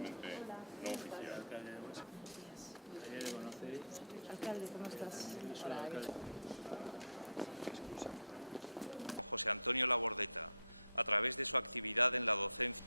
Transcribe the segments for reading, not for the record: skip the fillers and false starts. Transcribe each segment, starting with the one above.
solamente no oficial. Alcalde, ¿cómo estás? Hola, José Antonio Labordeta, a través de su actividad en la docencia.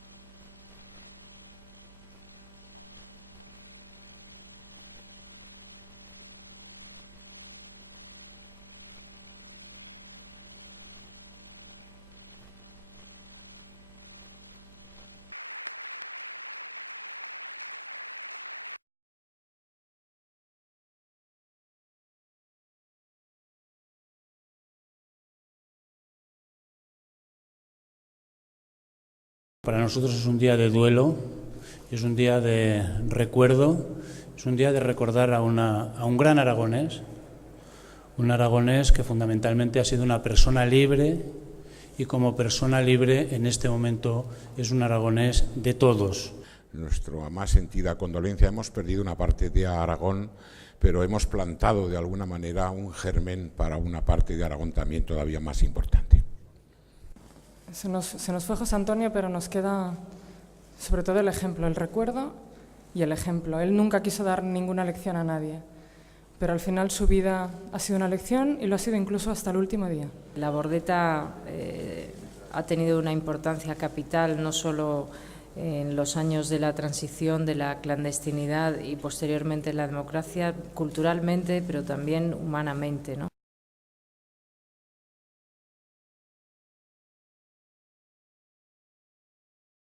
Para nosotros es un día de duelo, es un día de recuerdo, es un día de recordar a un gran aragonés, un aragonés que fundamentalmente ha sido una persona libre y como persona libre en este momento es un aragonés de todos. Nuestra más sentida condolencia, hemos perdido una parte de Aragón, pero hemos plantado de alguna manera un germen para una parte de Aragón también todavía más importante. Se nos fue José Antonio, pero nos queda sobre todo el ejemplo, el recuerdo y el ejemplo. Él nunca quiso dar ninguna lección a nadie, pero al final su vida ha sido una lección y lo ha sido incluso hasta el último día. Labordeta ha tenido una importancia capital no solo en los años de la transición, de la clandestinidad y posteriormente en la democracia, culturalmente, pero también humanamente, ¿no?